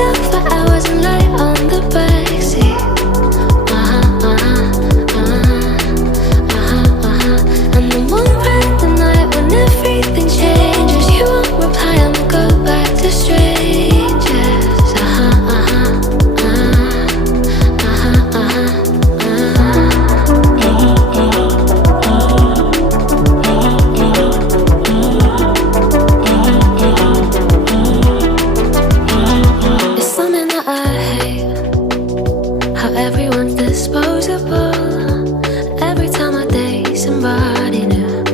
talk for hours and lie on the backseat. And the one random night when everything changes, you won't reply and we'll go back to strangers. It's something that I hate, how everyone's disposable. Every time I date somebody new,